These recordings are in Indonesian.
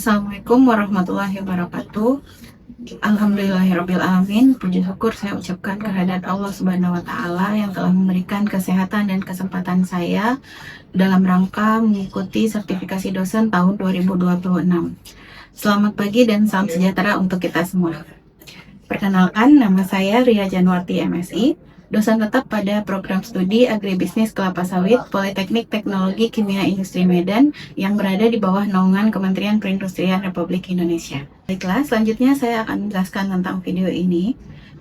Assalamualaikum warahmatullahi wabarakatuh. Alhamdulillahirrabbilalamin. Puji syukur saya ucapkan kehadirat Allah Subhanahu wa Ta'ala yang telah memberikan kesehatan dan kesempatan saya dalam rangka mengikuti sertifikasi dosen tahun 2026. Selamat pagi dan salam sejahtera untuk kita semua. Perkenalkan, nama saya Ria Januarti MSI, dosen tetap pada program studi Agribisnis Kelapa Sawit Politeknik Teknologi Kimia Industri Medan yang berada di bawah naungan Kementerian Perindustrian Republik Indonesia. Baiklah, selanjutnya saya akan menjelaskan tentang video ini.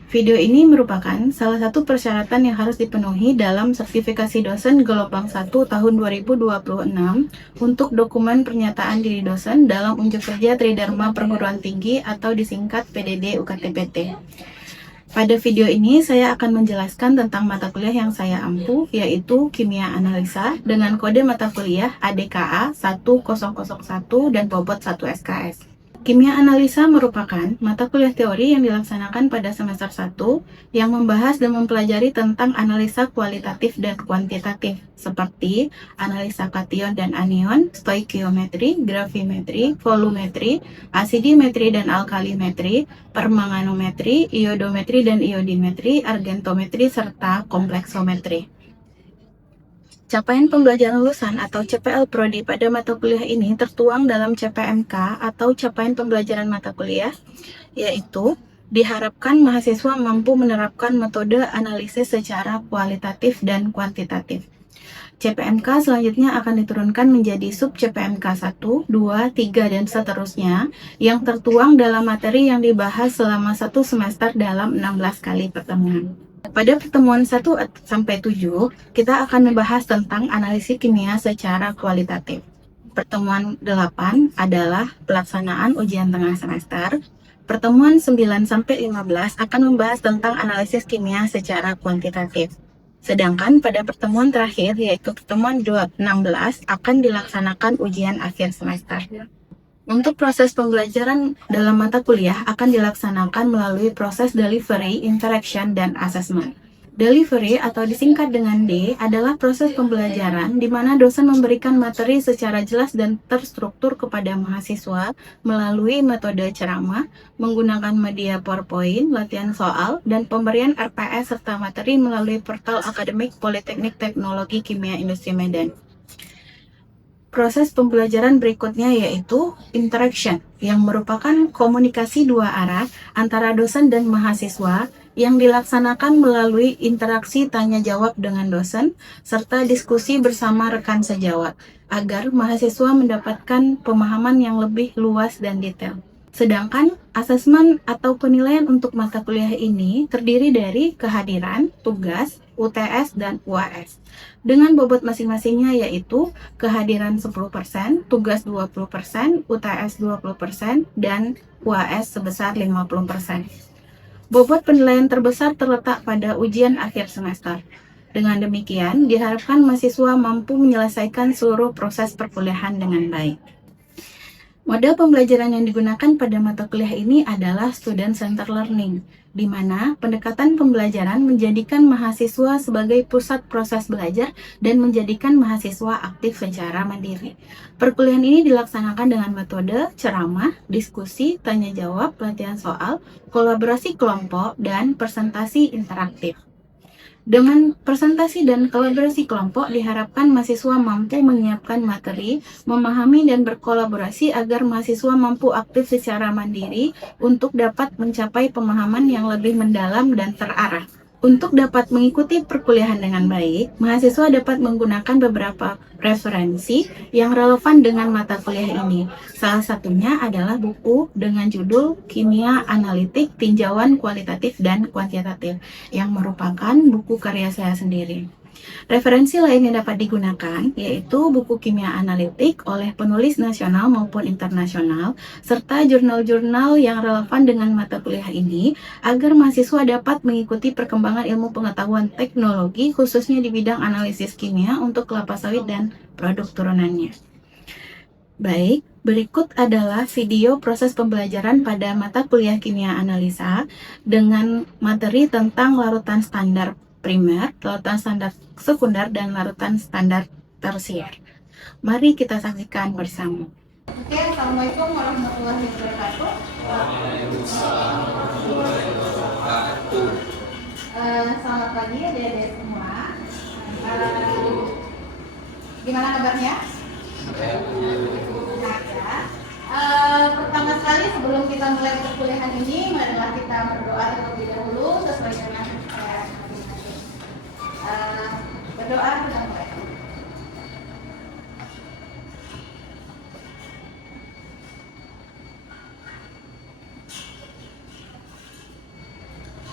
Video ini merupakan salah satu persyaratan yang harus dipenuhi dalam sertifikasi dosen gelombang 1 tahun 2026 untuk dokumen pernyataan diri dosen dalam unjuk kerja Tridharma Perguruan Tinggi atau disingkat PDD UKT-PT. Pada video ini saya akan menjelaskan tentang mata kuliah yang saya ampu, yaitu Kimia Analisa dengan kode mata kuliah ADKA 1001 dan bobot 1 SKS. Kimia Analisa merupakan mata kuliah teori yang dilaksanakan pada semester 1 yang membahas dan mempelajari tentang analisa kualitatif dan kuantitatif seperti analisa kation dan anion, stoikiometri, gravimetri, volumetri, asidimetri dan alkalimetri, permanganometri, iodometri dan iodimetri, argentometri, serta kompleksometri. Capaian pembelajaran lulusan atau CPL Prodi pada mata kuliah ini tertuang dalam CPMK atau capaian pembelajaran mata kuliah, yaitu diharapkan mahasiswa mampu menerapkan metode analisis secara kualitatif dan kuantitatif. CPMK selanjutnya akan diturunkan menjadi sub CPMK 1, 2, 3, dan seterusnya yang tertuang dalam materi yang dibahas selama satu semester dalam 16 kali pertemuan. Pada pertemuan 1-7, kita akan membahas tentang analisis kimia secara kualitatif. Pertemuan 8 adalah pelaksanaan ujian tengah semester. Pertemuan 9-15 akan membahas tentang analisis kimia secara kuantitatif. Sedangkan pada pertemuan terakhir, yaitu pertemuan 16, akan dilaksanakan ujian akhir semester. Untuk proses pembelajaran dalam mata kuliah akan dilaksanakan melalui proses delivery, interaction, dan assessment. Delivery atau disingkat dengan D adalah proses pembelajaran di mana dosen memberikan materi secara jelas dan terstruktur kepada mahasiswa melalui metode ceramah, menggunakan media PowerPoint, latihan soal, dan pemberian RPS serta materi melalui portal akademik Politeknik Teknologi Kimia Industri Medan. Proses pembelajaran berikutnya yaitu interaction, yang merupakan komunikasi dua arah antara dosen dan mahasiswa yang dilaksanakan melalui interaksi tanya-jawab dengan dosen, serta diskusi bersama rekan sejawat, agar mahasiswa mendapatkan pemahaman yang lebih luas dan detail. Sedangkan asesmen atau penilaian untuk mata kuliah ini terdiri dari kehadiran, tugas, UTS, dan UAS. Dengan bobot masing-masingnya yaitu kehadiran 10%, tugas 20%, UTS 20%, dan UAS sebesar 50%. Bobot penilaian terbesar terletak pada ujian akhir semester. Dengan demikian, diharapkan mahasiswa mampu menyelesaikan seluruh proses perkuliahan dengan baik. Model pembelajaran yang digunakan pada mata kuliah ini adalah student-centered learning, di mana pendekatan pembelajaran menjadikan mahasiswa sebagai pusat proses belajar dan menjadikan mahasiswa aktif secara mandiri. Perkuliahan ini dilaksanakan dengan metode ceramah, diskusi, tanya-jawab, latihan soal, kolaborasi kelompok, dan presentasi interaktif. Dengan presentasi dan kolaborasi kelompok, diharapkan mahasiswa mampu menyiapkan materi, memahami dan berkolaborasi agar mahasiswa mampu aktif secara mandiri untuk dapat mencapai pemahaman yang lebih mendalam dan terarah. Untuk dapat mengikuti perkuliahan dengan baik, mahasiswa dapat menggunakan beberapa referensi yang relevan dengan mata kuliah ini. Salah satunya adalah buku dengan judul Kimia Analitik, Tinjauan Kualitatif dan Kuantitatif, yang merupakan buku karya saya sendiri. Referensi lain yang dapat digunakan yaitu buku Kimia Analitik oleh penulis nasional maupun internasional, serta jurnal-jurnal yang relevan dengan mata kuliah ini agar mahasiswa dapat mengikuti perkembangan ilmu pengetahuan teknologi khususnya di bidang analisis kimia untuk kelapa sawit dan produk turunannya. Baik, berikut adalah video proses pembelajaran pada mata kuliah Kimia Analisa dengan materi tentang larutan standar primer, larutan standar sekunder, dan larutan standar tersier. Mari kita saksikan bersama. Oke, Assalamualaikum warahmatullahi wabarakatuh. Selamat pagi adik-adik semua. Gimana kabarnya? Nah, ya. Pertama sekali sebelum kita mulai perkuliahan ini, marilah kita berdoa terlebih dahulu sesuai dengan masing-masing. Berdoa kita mulai.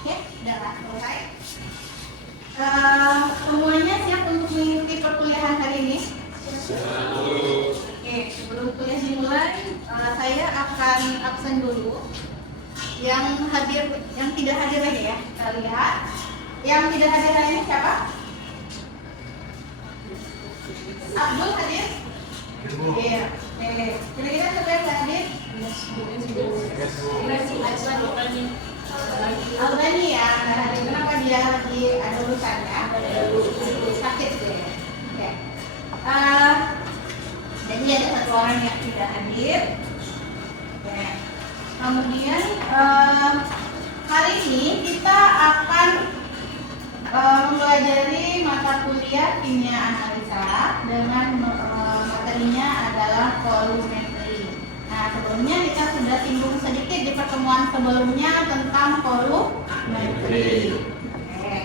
Oke, sudah selesai. Semuanya siap untuk mengikuti perkuliahan hari ini? Oke, sebelum kuliah dimulai, saya akan absen dulu. Yang hadir, yang tidak hadir aja ya, kita lihat. Yang tidak hadir hari ini siapa? Abdul hadir? Iya. Oke. Kira-kira siapa yang nggak hadir? Albani ya, nggak hadir. Kenapa dia lagi ada urusan ya? Sakit deh. Oke. Jadi ada satu orang yang tidak hadir. Oke. Kemudian hari ini kita akan mempelajari mata kuliah kimia analisa dengan materinya adalah volumetri. Nah, sebelumnya kita sudah singgung sedikit di pertemuan sebelumnya tentang volumetri. Oke.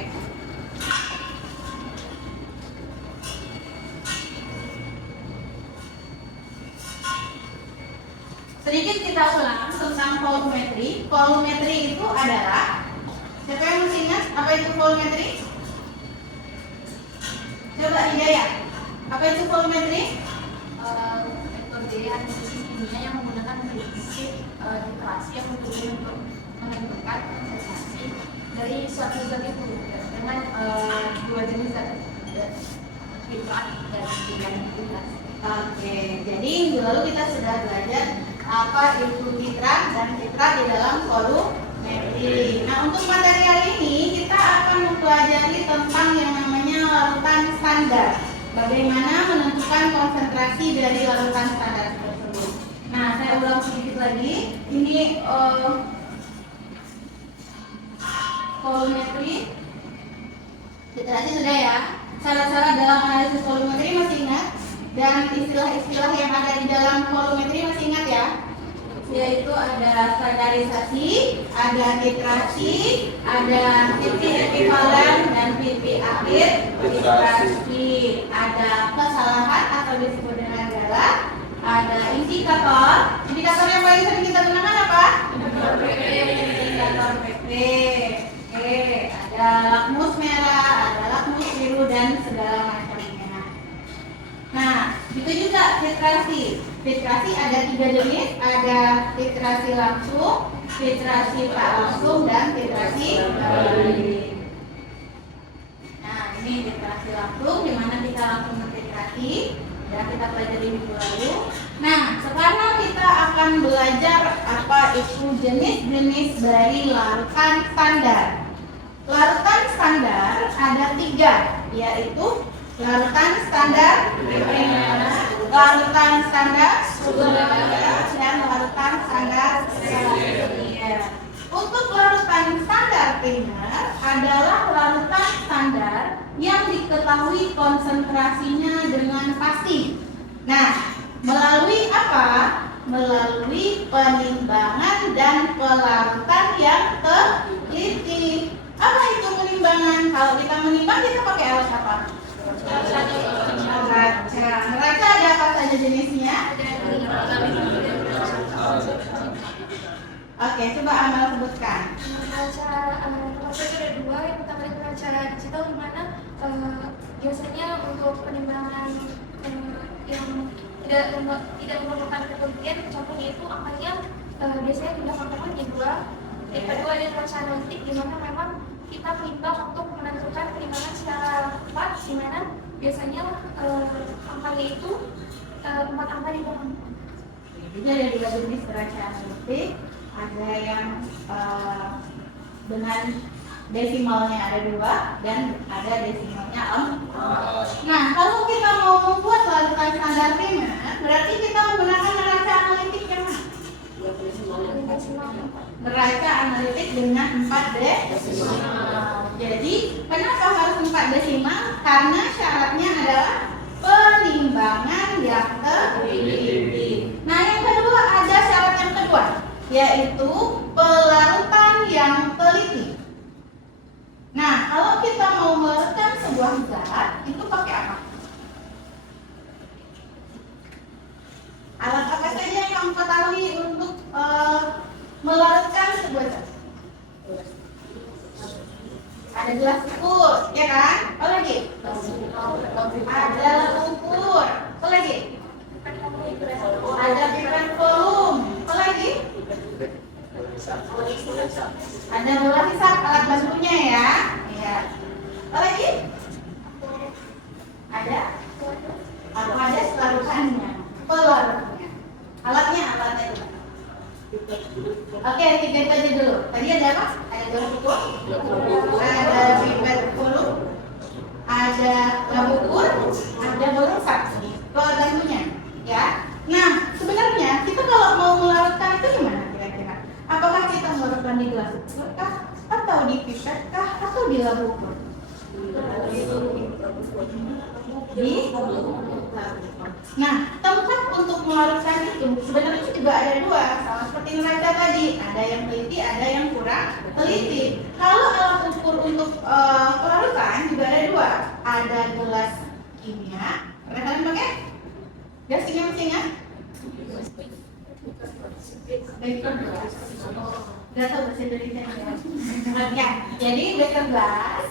Sedikit kita ulang tentang volumetri. Volumetri itu adalah, siapa yang masih ingat apa itu volumetri? Coba Hidayah, apa itu volumetri? Metode analisis kimia yang menggunakan prinsip literasi yang bertujuan untuk menentukan konsentrasi dari suatu zat itu dengan dua jenis zat, filtrat dan identitas. Oke, jadi minggu lalu kita sudah belajar apa itu nitrat dan nitrat di dalam volumetri. Nah, untuk material ini kita akan mempelajari tentang yang namanya larutan standar. Bagaimana menentukan konsentrasi dari larutan standar tersebut. Nah, saya ulang sedikit lagi. Ini volumetri. Literasi sudah ya. Syarat-syarat dalam analisis volumetri masih ingat? Dan istilah-istilah yang ada di dalam volumetri masih ingat ya? Yaitu ada standarisasi, ada titrasi, ada PP ekuivalen dan PP akhir titrasi, ada kesalahan atau disebut dengan galah, ada indikator. Indikator yang paling sering kita gunakan apa? Indikator PP. Oke, ada lakmus merah, ada lakmus biru dan segala macamnya. Nah, itu juga titrasi. Titrasi ada 3 jenis, ada titrasi langsung, titrasi tak langsung, dan titrasi balik. Nah, ini titrasi langsung, di mana kita langsung mentitrasi, dan kita pelajari minggu lalu. Nah, sekarang kita akan belajar apa itu jenis-jenis dari larutan standar. Larutan standar ada 3, yaitu larutan standar primer, larutan standar sekunder, dan larutan standar sekunder. Untuk larutan standar primer adalah larutan standar yang diketahui konsentrasinya dengan pasti. Nah, melalui apa? Melalui penimbangan dan pelarutan yang teliti. Apa itu penimbangan? Kalau kita menimbang kita pakai alat apa? Neraca ada apa saja jenisnya? Oke, coba Amal sebutkan. Neraca termasuk ada 2. Yang pertama itu neraca digital, di mana biasanya untuk penimbangan yang tidak memerlukan ketelitian, contohnya itu angkanya biasanya tidak kontekan di 2. Yang kedua ada neraca analitik, di mana memang kita menimbang untuk menentukan penimbangan secara tepat, di mana biasanya angkanya itu 4 angka di belakang. Jadi ada 2 jenis neraca analitik, ada yang dengan desimalnya ada 2 dan ada desimalnya 4. Nah, kalau kita mau membuat larutan standar primer, berarti kita menggunakan neraca Neraca analitik dengan 4 desimal. Jadi, kenapa harus 4 desimal? Karena syaratnya adalah penimbangan yang teliti. Nah, yang kedua ada syarat yang kedua, yaitu pelarutan yang teliti. Nah, kalau kita mau melarutkan sebuah zat, itu pakai apa? Alat apa saja yang kamu ketahui untuk melarutkan sebuah zat? Ada gelas ukur, ya kan? Apa lagi? Ada alat ukur. Apa lagi? Ada pipet volume. Apa lagi? Ada bola hisap, alat bantunya ya. Iya. Apa lagi? Ada larutannya, pelarutnya. Alatnya itu. Oke, 3 itu aja dulu. Tadi ada apa? Ada gelas ukur, ada pipet volume, ada lampu ukur, ada bola hisap. Itu alat bantunya, ya. Nah, sebenarnya kita kalau mau melarutkan itu gimana kira-kira? Apakah kita melarutkan di gelas ukur kah? Atau di pipet kah? Atau di lampu ukur? Nah, tempat untuk melarutkan itu sebenarnya juga ada dua, sama seperti neraca tadi, ada yang teliti, ada yang kurang teliti. Kalau alat ukur untuk pelarutan juga ada dua, ada gelas kimia. Pernah kalian pakai gelas kimia mesinnya? Beker gelas. Gak tahu bahasa Indonesia ya. Jadi beker gelas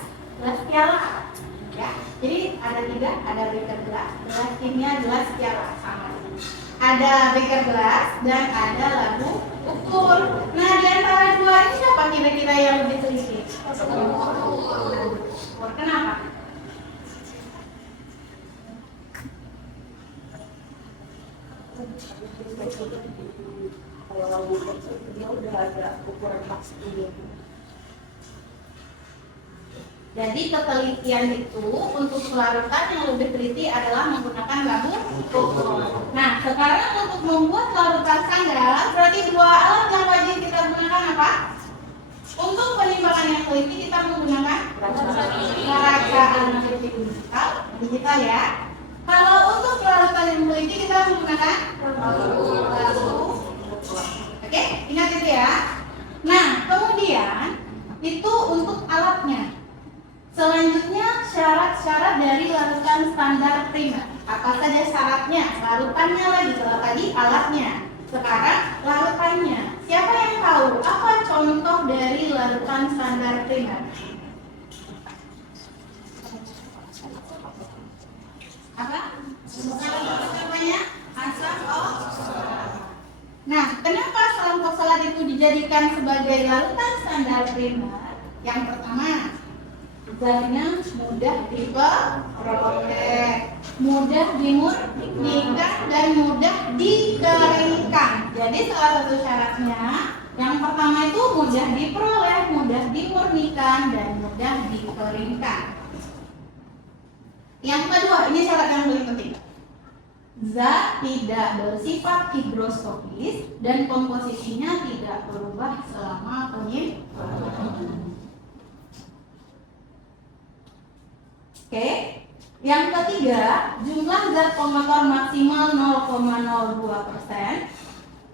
piala. Ya, jadi ada 3, ada beker gelas kimia, gelas piala sama. Ada beker gelas dan ada lampu ukur. Nah, di antara dua ini siapa kira-kira yang lebih teliti? Kenapa? Kalau lampu ukur dia udah ada ukuran maksimal. Jadi ketelitian itu untuk pelarutan yang lebih teliti adalah menggunakan lampu ukur. Nah, sekarang untuk membuat larutan standar, berarti dua alat yang wajib kita gunakan apa? Untuk penimbangan yang teliti kita menggunakan neraca analitik digital ya. Kalau untuk pelarutan yang teliti kita menggunakan lampu. Oke, ingat itu ya. Nah, kemudian itu untuk alatnya. Selanjutnya syarat-syarat dari larutan standar primer. Apa saja syaratnya? Larutannya lagi, kalau tadi alatnya. Sekarang larutannya. Siapa yang tahu apa contoh dari larutan standar primer? Apa? Namanya asam oksalat. Nah, kenapa asam oksalat itu dijadikan sebagai larutan standar primer? Yang pertama, zatnya mudah diproses, mudah dimurnikan, dan mudah dikeringkan. Jadi salah satu syaratnya yang pertama itu mudah diperoleh, mudah dimurnikan, dan mudah dikeringkan. Yang kedua, ini syarat yang paling penting. Zat tidak bersifat higroskopis dan komposisinya tidak berubah selama penyimpanan. Oke, yang ketiga, jumlah zat pengotor maksimal 0,02%.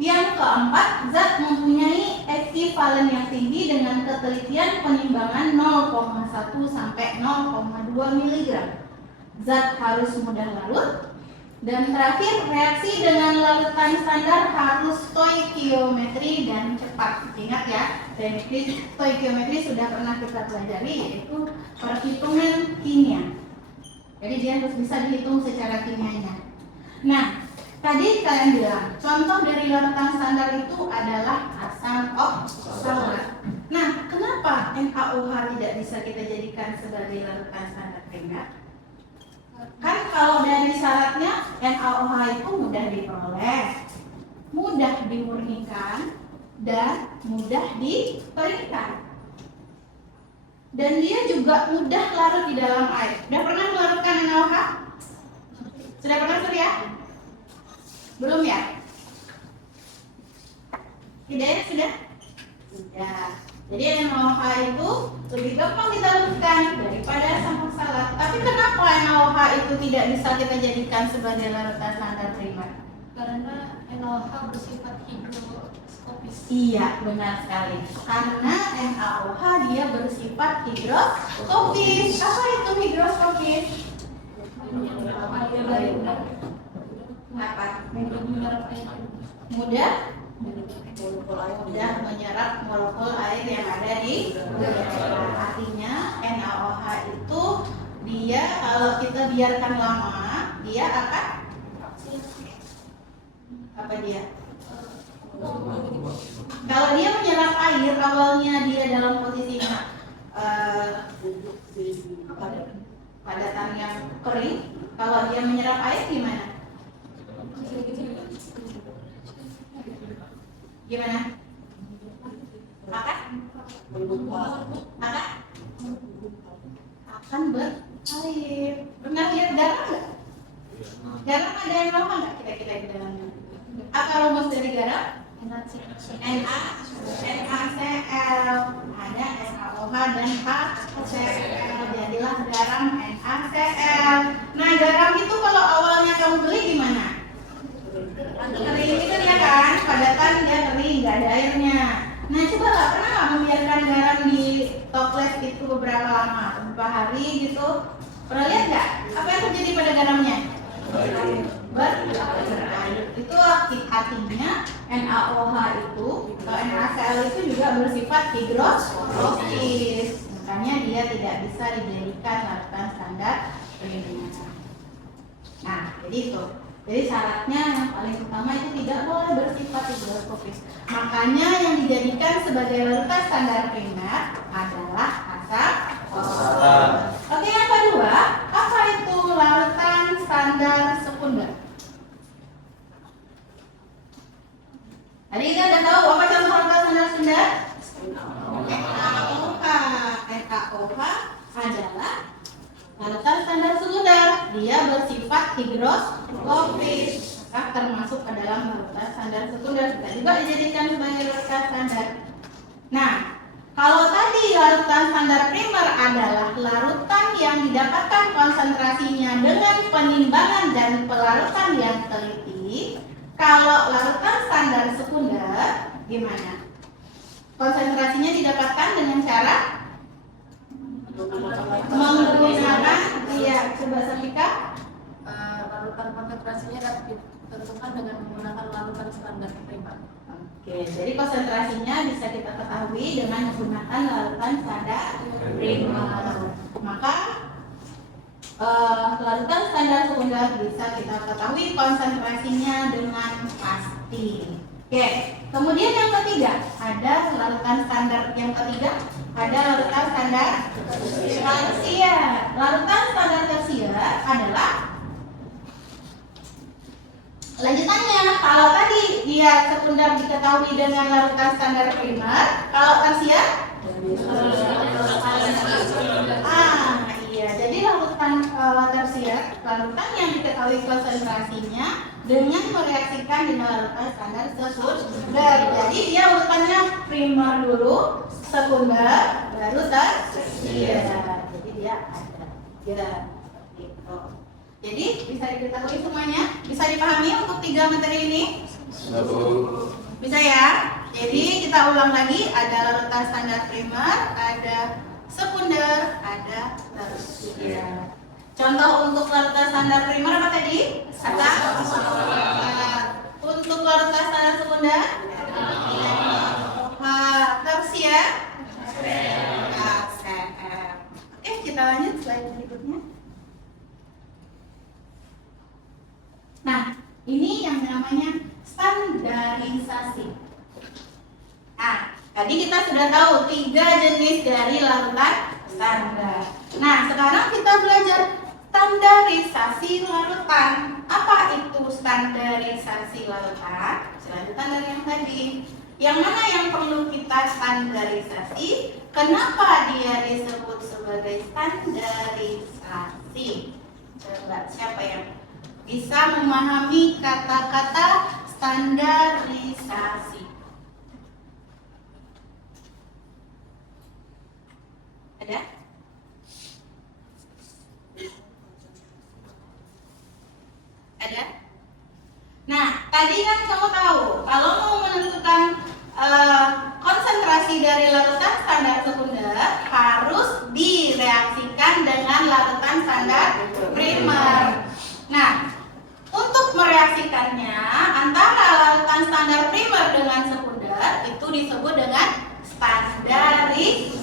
Yang keempat, zat mempunyai ekivalen yang tinggi dengan ketelitian penimbangan 0,1 sampai 0,2 mg. Zat harus mudah larut. Dan terakhir, reaksi dengan larutan standar harus stoikiometri dan cepat. Ingat ya, teknik stoikiometri sudah pernah kita pelajari, yaitu perhitungan kimia. Jadi dia harus bisa dihitung secara kimianya. Nah, tadi kalian bilang contoh dari larutan standar itu adalah asam oksalat. Nah, kenapa NaOH tidak bisa kita jadikan sebagai larutan standar primer? Kan kalau dari syaratnya NaOH itu mudah diperoleh, mudah dimurnikan, dan mudah dikeringkan. Dan dia juga mudah larut di dalam air. Sudah pernah melarutkan NaOH? Sudah pernah Surya? Belum ya? Hidayah sudah? Sudah. Jadi NaOH itu lebih gampang kita luruskan daripada sampah salat. Tapi kenapa NaOH itu tidak bisa kita jadikan sebagai larutan standar primer? Karena NaOH bersifat higroskopis. Iya, benar sekali. Karena NaOH dia bersifat higroskopis. Apa itu higroskopis? Air dari udara. Apa? Menyerap air. Mudah menyerap molekul air yang ada di udara. Artinya NaOH itu dia kalau kita biarkan lama, dia akan apa dia? Kalau dia menyerap air, awalnya dia dalam posisinya padatan yang kering. Kalau dia menyerap air gimana? Gimana? Akan berair. Pernah lihat garam nggak? Garam ada yang lama nggak kira-kira di dalamnya? Apa rumus dari garam? NaCl. Ada NaOH dan HCl. Jadilah garam NaCl. Nah, garam itu kalau awalnya kamu beli gimana? Kering itu dia kan, padatan dia kering, nggak ada airnya. Nah, coba lah, pernah nggak membiarkan garam di toples itu beberapa lama, beberapa hari gitu? Pernah lihat nggak? Apa yang terjadi pada garamnya? Berair. Itu artinya NaOH itu, NaCl itu juga bersifat higroskopis. Makanya dia tidak bisa dijadikan larutan standar primer. Nah, jadi itu. Jadi syaratnya yang paling utama itu tidak boleh bersifat higroskopis. Makanya yang dijadikan sebagai larutan standar primer adalah asam fosfor. Oke, yang kedua, apa itu larutan standar sekunder? Tadi kita udah tahu apa contoh larutan standar sekunder? NaOH. NaOH adalah larutan standar sekunder. Dia bersifat higroskopis, maka termasuk ke dalam larutan standar sekunder. Bisa juga dijadikan sebagai larutan standar. Nah, kalau tadi larutan standar primer adalah larutan yang didapatkan konsentrasinya dengan penimbangan dan pelarutan yang teliti. Kalau larutan standar sekunder gimana? Konsentrasinya didapatkan dengan cara menggunakan, iya, coba Safika. Larutan konsentrasinya dapat ditentukan dengan menggunakan larutan standar primer. Oke, jadi konsentrasinya bisa kita ketahui dengan menggunakan larutan standar primer. Maka larutan standar sekunder bisa kita ketahui konsentrasinya dengan pasti. Oke, kemudian yang ketiga ada larutan standar yang ketiga. Ada larutan standar tersier. Larutan standar tersier adalah lanjutannya. Kalau tadi dia sekunder diketahui dengan larutan standar primer, kalau tersier iya. Jadi larutan tersier, larutan yang diketahui konsentrasinya dengan mereaksikan dengan larutan standar sekunder. Jadi dia urutannya primer dulu, sekunder, baru tersier. Jadi dia ada gitu. Jadi bisa diketahui semuanya, bisa dipahami untuk 3 materi ini? Bisa ya? Jadi kita ulang lagi, ada larutan standar primer, ada sekunder, ada tersier. Contoh untuk larutan standar primer apa tadi? Kata? Untuk larutan standar sekunder? Tersier? HCl. Oke, kita lanjut slide berikutnya. Nah, ini yang namanya standarisasi. Nah, tadi kita sudah tahu 3 jenis dari larutan standar. Nah, sekarang kita belajar standarisasi larutan. Apa itu standarisasi larutan? Selanjutnya dari yang tadi. Yang mana yang perlu kita standarisasi? Kenapa dia disebut sebagai standarisasi? Coba siapa yang bisa memahami kata-kata standarisasi? Ada? Ada? Nah, tadi kan kamu tahu kalau mau menentukan konsentrasi dari larutan standar sekunder harus direaksikan dengan larutan standar primer. Nah, untuk mereaksikannya antara larutan standar primer dengan sekunder itu disebut dengan standarisasi.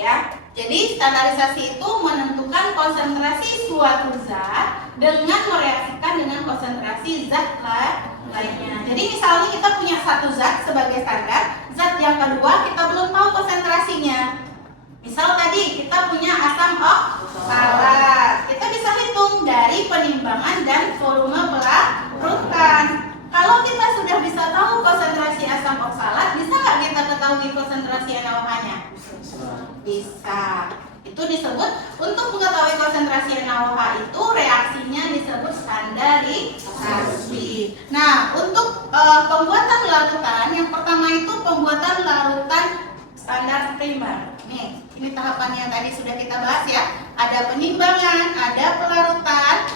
Ya, jadi standarisasi itu menentukan konsentrasi suatu zat dengan mereaksikan dengan konsentrasi zat lainnya. Jadi misalnya kita punya satu zat sebagai standar, zat yang kedua kita belum tahu konsentrasinya. Misal tadi kita punya asam oksalat, kita bisa hitung dari penimbangan dan volume pelarutan. Kalau kita sudah bisa tahu konsentrasi asam oksalat, bisa nggak kita ketahui konsentrasi NaOH-nya? Bisa. Itu disebut, untuk mengetahui konsentrasi NaOH itu reaksinya disebut standarisasi. Nah, untuk pembuatan larutan, yang pertama itu pembuatan larutan standar primer. Nih, ini tahapannya tadi sudah kita bahas ya. Ada penimbangan, ada pelarutan,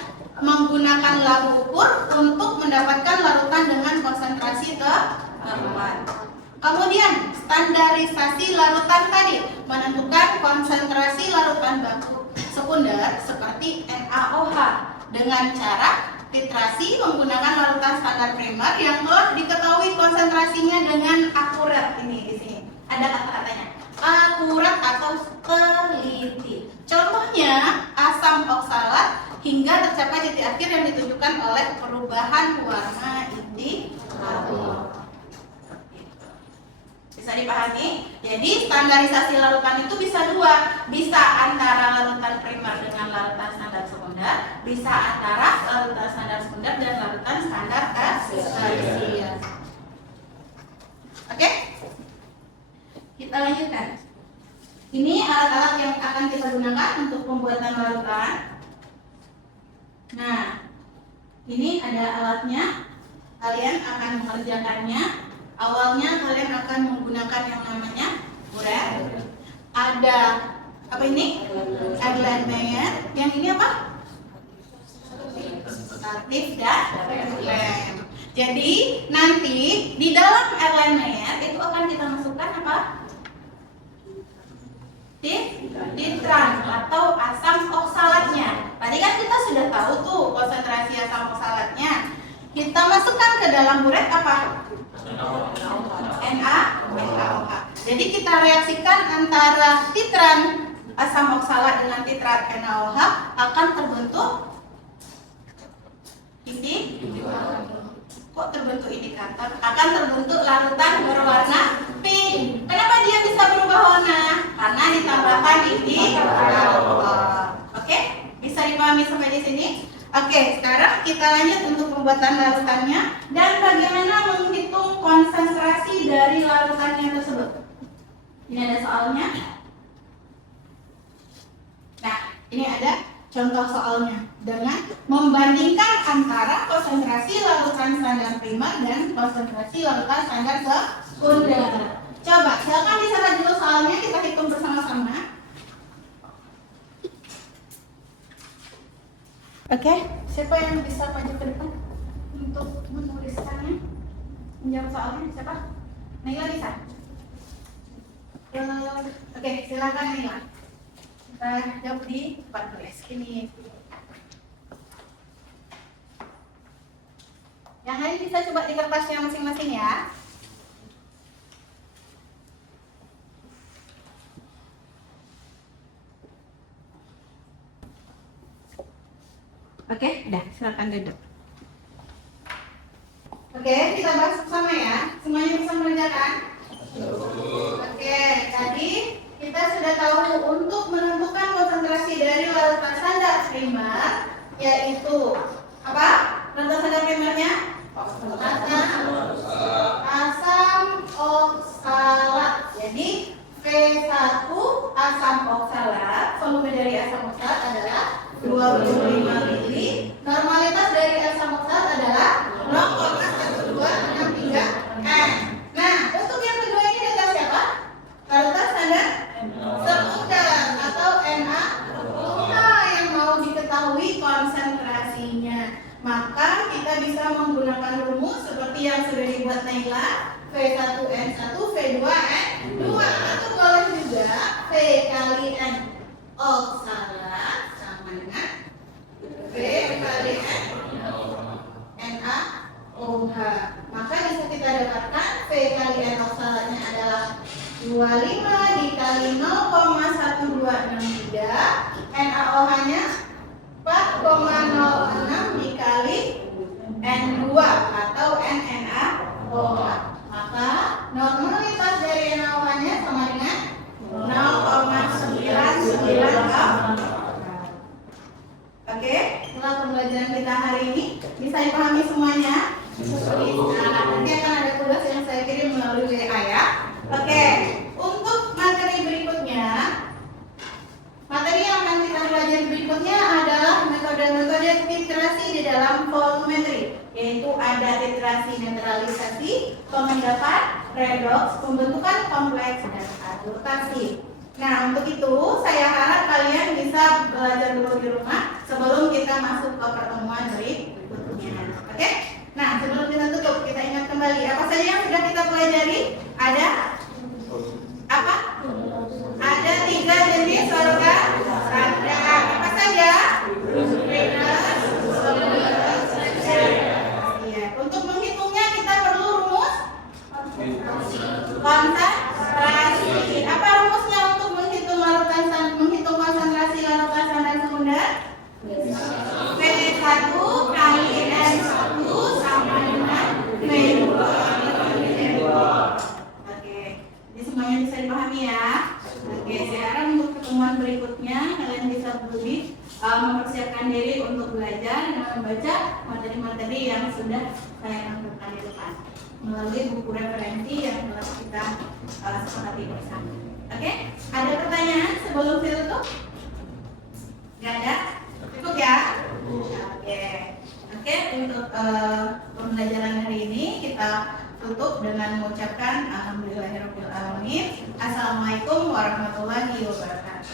menggunakan labu ukur untuk mendapatkan larutan dengan konsentrasi tertentu. Kemudian standarisasi larutan tadi menentukan konsentrasi larutan baku sekunder seperti NaOH dengan cara titrasi menggunakan larutan standar primer yang telah diketahui konsentrasinya dengan akurat. Ini di sini ada kata-katanya, akurat atau teliti. Contohnya asam oksalat hingga tercapai titik akhir yang ditunjukkan oleh perubahan warna indikator. Bisa dipahami? Jadi standarisasi larutan itu bisa dua, bisa antara larutan primer dengan larutan standar sekunder, bisa antara larutan standar sekunder dan larutan standar tersier. Oke? Kita lanjutkan. Ini alat-alat yang akan kita gunakan untuk pembuatan larutan. Nah, ini ada alatnya. Kalian akan mengerjakannya. Awalnya kalian akan menggunakan yang namanya buret. Ada apa ini? Erlenmeyer. Yang ini apa? Statif dan lem. Jadi nanti di dalam Erlenmeyer itu akan kita masukkan apa? Titran atau asam oksalatnya. Tadi kan kita sudah tahu tuh konsentrasi asam oksalatnya. Kita masukkan ke dalam buret apa? NaOH. Jadi kita reaksikan antara titran asam oksalat dengan titrat NaOH akan terbentuk kok terbentuk indikator? Akan terbentuk larutan berwarna pink. Kenapa dia bisa berubah warna? Karena ditambahkan indikator. Oke? Bisa dipahami sampai di sini? Oke, sekarang kita lanjut untuk pembuatan larutannya dan bagaimana menghitung konsentrasi dari larutannya tersebut. Ini ada soalnya. Nah, ini ada contoh soalnya dengan membandingkan antara konsentrasi larutan standar primer dan konsentrasi larutan standar sekunder. Coba, silakan dicatat dulu soalnya, kita hitung bersama-sama. Oke, siapa yang bisa maju ke depan untuk menuliskannya? Menjawab soalnya siapa? Naila bisa? Oke, silakan Naila. Kita jawab di tempat tulis. Ini. Yang lain bisa coba di kertasnya masing-masing ya. Oke, udah, silakan duduk. Oke, kita bahas bersama ya. Semuanya bisa mengerjakan? Oke, tadi kita sudah tahu untuk menentukan konsentrasi dari larutan standar primer yaitu apa? Larutan standar primernya? Asam oksalat. Jadi V1 asam oksalat, volume dari asam oksalat adalah 25 mili. Normalitas dari asam oksalat adalah 0,1263 n. Nah, untuk yang kedua ini data siapa? Naila, V1N1, V2N2. Atau boleh juga V kali N oksalat sama dengan V kali NaOH. Maka bisa kita dapatkan V kali N oksalatnya adalah 25 dikali 0,1263, NaOH-nya 4,06 dikali N2 atau NaOH. Maka normalitas dari NaOH-nya sama dengan 0,996. Oke, setelah pembelajaran kita hari ini bisa dipahami semuanya? Bisa. Nanti akan ada tugas yang saya kirim melalui WA ya. Oke, untuk materi berikutnya, materi yang akan kita pelajari berikutnya adalah metode-metode titrasi di dalam volumetri, yaitu ada titrasi netralisasi, pengendapan, redoks, pembentukan kompleks, dan adsorpsi. Nah, untuk itu saya harap kalian bisa belajar dulu di rumah sebelum kita masuk ke pertemuan berikutnya. Oke? Nah, sebelum kita tutup, kita ingat kembali apa saja yang sudah kita pelajari. Ada apa? Ada 3 jenis organ. Ada apa saja? Iya. Untuk menghitungnya kita perlu rumus konsentrasi. Apa rumusnya untuk menghitung konsentrasi larutan standar sekunder? V1 kali N1 sama dengan V2 kali N2. Oke, ini semuanya bisa dipahami ya. Oke, saya harap untuk pertemuan berikutnya kalian bisa lebih mempersiapkan diri untuk belajar dan membaca materi-materi yang sudah saya tampilkan di depan melalui buku referensi yang telah kita sepakati bersama. Oke, ada pertanyaan sebelum ditutup? Nggak ada? Cukup ya? Oke, untuk pembelajaran hari ini kita tutup dengan mengucapkan alhamdulillahirabbil alamin. Assalamualaikum warahmatullahi wabarakatuh.